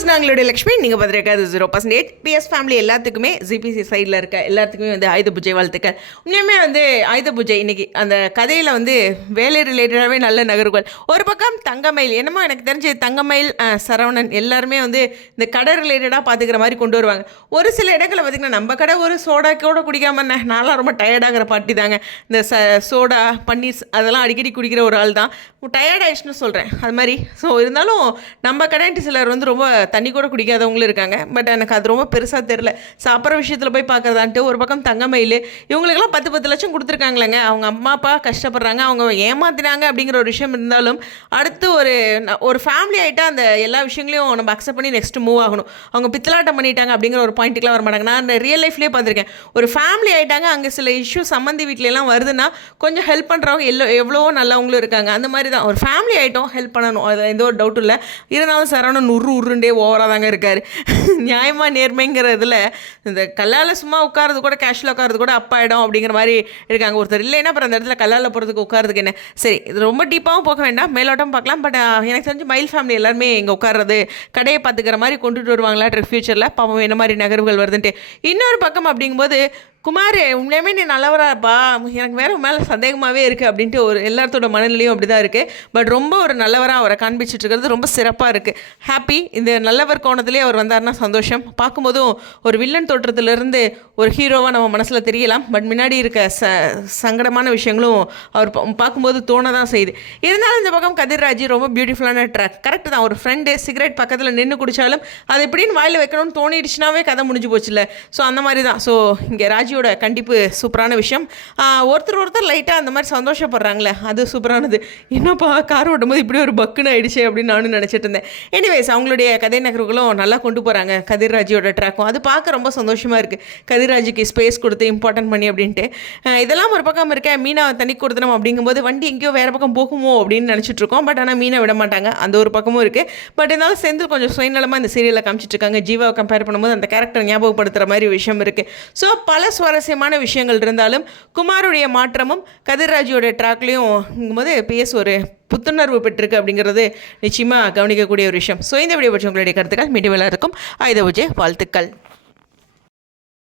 Viewers, நாங்களுடைய Lakshmi. நீங்கள் பார்த்துருக்காது 0% PS family எல்லாத்துக்குமே GBC சைடில் இருக்க எல்லாத்துக்குமே வந்து ஆயுத பூஜை வாழ்த்துக்கள். உண்மையுமே வந்து ஆயுத பூஜை இன்னைக்கு அந்த கதையில் வந்து வேலை ரிலேட்டடாகவே நல்ல நகர்வுகள். ஒரு பக்கம் தங்கமயில், என்னமோ எனக்கு தெரிஞ்சு தங்கமயில், சரவணன் எல்லாருமே வந்து இந்த கடை ரிலேட்டடாக பார்த்துக்கிற மாதிரி கொண்டு வருவாங்க. ஒரு சில இடங்களில் பார்த்திங்கன்னா நம்ம கடை ஒரு சோடா கூட குடிக்காம நான்லாம் ரொம்ப டயர்டாகிற பாட்டி தாங்க. இந்த சோடா பன்னீர் அதெல்லாம் அடிக்கடி குடிக்கிற ஒரு ஆள் தான். டயர்ட் ஆயிடுச்சுன்னு சொல்கிறேன் அது மாதிரி. ஸோ இருந்தாலும் நம்ம கடைன்ட்டு சிலர் வந்து ரொம்ப தண்ணி கூட குடிக்காதவங்களும் இருக்காங்க. பட் எனக்கு அது ரொம்ப பெருசாக தெரில. சாப்பிட்ற விஷயத்தில் போய் பார்க்குறதான்ட்டு ஒரு பக்கம் தங்கமயில் இவங்களுக்கெல்லாம் 10 லட்சம் கொடுத்துருக்காங்களேங்க. அவங்க அம்மா அப்பா கஷ்டப்படுறாங்க, அவங்க ஏமாத்தினாங்க அப்படிங்கிற ஒரு விஷயம் இருந்தாலும் அடுத்து ஒரு ஃபேமிலி ஆகிட்டா அந்த எல்லா விஷயங்களையும் நம்ம அக்செப்ட் பண்ணி நெக்ஸ்ட்டு மூவ் ஆகணும். அவங்க பித்தலாட்டம் பண்ணிட்டாங்க அப்படிங்கிற ஒரு பாயிண்ட்டுக்குலாம் வர மாட்டாங்க. நான் ரியல் லைஃப்லேயே பார்த்துருக்கேன். ஒரு ஃபேமிலி ஆகிட்டாங்க, அங்கே சில இஷ்யூ சம்மந்தி வீட்லலாம் வருதுன்னா கொஞ்சம் ஹெல்ப் பண்ணுறவங்க எவ்வளவோ நல்லவங்களும் இருக்காங்க. அந்த மாதிரி தான் ஒரு ஃபேமிலி ஆகிட்டோம், ஹெல்ப் பண்ணணும், அதில் எந்த ஒரு டவுட்டும் இல்லை. இருந்தாலும் சரவணன் உருண்டே ஓவராக தாங்க இருக்கார். நியாயமாக நேர்மைங்கிறதுல இந்த கல்லால் சும்மா உட்காரது கூட, கேஷுவலாக உட்காரது கூட அப்பாயிடும் அப்படிங்கிற மாதிரி இருக்காங்க. ஒருத்தர் இல்லைன்னா அப்புறம் அந்த இடத்துல கல்லால் போகிறதுக்கு உட்காரதுக்கு என்ன. சரி, இது ரொம்ப டீப்பாகவும் போக வேண்டாம், மேலோட்டம் பார்க்கலாம். பட் எனக்கு தெரிஞ்சு மயில் ஃபேமிலி எல்லாருமே இங்கே உட்கார்றது கடையை பார்த்துக்கிற மாதிரி கொண்டுட்டு வருவாங்களா ஃபியூச்சரில். பாப்போம் என்ன மாதிரி நகர்வுகள் வருதுன்ட்டு. இன்னொரு பக்கம் அப்படிங்கும்போது குமார் உண்மையுமே நீ நல்லவராப்பா, எனக்கு வேறு மேலே சந்தேகமாகவே இருக்குது அப்படின்ட்டு ஒரு எல்லாத்தோட மனநிலையும் அப்படி தான் இருக்குது. பட் ரொம்ப ஒரு நல்லவராக அவரை காண்பிச்சுட்டு இருக்கிறது ரொம்ப சிறப்பாக இருக்குது. ஹாப்பி. இந்த நல்லவர் கோணத்துலேயே அவர் வந்தார்னா சந்தோஷம். பார்க்கும்போதும் ஒரு வில்லன் தோற்றத்திலிருந்து ஒரு ஹீரோவாக நம்ம மனசில் தெரியலாம். பட் முன்னாடி இருக்க சங்கடமான விஷயங்களும் அவர் பார்க்கும்போது தோண தான் செய்யுது. இருந்தாலும் இந்த பக்கம் கதிர்ராஜ் ரொம்ப பியூட்டிஃபுல்லான ட்ராக். கரெக்டு தான். ஒரு ஃப்ரெண்டு சிகரெட் பக்கத்தில் நின்று குடித்தாலும் அது எப்படின்னு வாயில் வைக்கணும்னு தோணிடுச்சுனாவே கதை முடிஞ்சு போச்சுல்ல. ஸோ அந்த மாதிரி தான். ஸோ இங்கே ராஜியோட கண்டிப்பு சூப்பரான விஷயம். ஒருத்தர் லைட்டாக அந்த மாதிரி சந்தோஷப்படுறாங்களே, அது சூப்பரானது. என்னப்பா கார் ஓட்டும்போது இப்படி ஒரு பக்குன்னு ஆயிடுச்சு அப்படின்னு நானும் நினச்சிட்டு இருந்தேன். எனிவேஸ், அவங்களுடைய கதை நகர்களும் நல்லா கொண்டு போகிறாங்க. கதிர்ராஜியோட ட்ராக்கும் அது பார்க்க ரொம்ப சந்தோஷமாக இருக்குது. கதிர்ராஜுக்கு ஸ்பேஸ் கொடுத்து இம்பார்ட்டன்ட் பண்ணி அப்படின்ட்டு இதெல்லாம் ஒரு பக்கம் இருக்கேன். மீனா தண்ணி கொடுத்தணும் அப்படிங்கும்போது வண்டி எங்கேயோ வேறு பக்கம் போகுமோ அப்படின்னு நினச்சிட்டு இருக்கோம். பட் ஆனால் மீனை விட மாட்டாங்க, அந்த ஒரு பக்கமும் இருக்குது. பட் இருந்தாலும் செந்தில் கொஞ்சம் சுயநலமாக இந்த சீரியலில் காமிச்சிட்டு இருக்காங்க. ஜீவாவை கம்பேர் பண்ணும்போது அந்த கேரக்டர் ஞாபகப்படுத்துகிற மாதிரி விஷயம் இருக்குது. ஸோ பல சுவாரஸ்யமான விஷயங்கள் இருந்தாலும் குமாருடைய மாற்றமும் கதிர்ராஜியோட ட்ராக்லேயும் போது பிஎஸ் ஒரு புத்துணர்வு பெற்றிருக்கு அப்படிங்கிறது நிச்சயமாக கவனிக்கக்கூடிய ஒரு விஷயம். ஸோ இந்த வீடியோ பற்றி உங்களுடைய கருத்துக்கள் மீண்டும் எல்லாருக்கும் ஆயுத பூஜை வாழ்த்துக்கள்.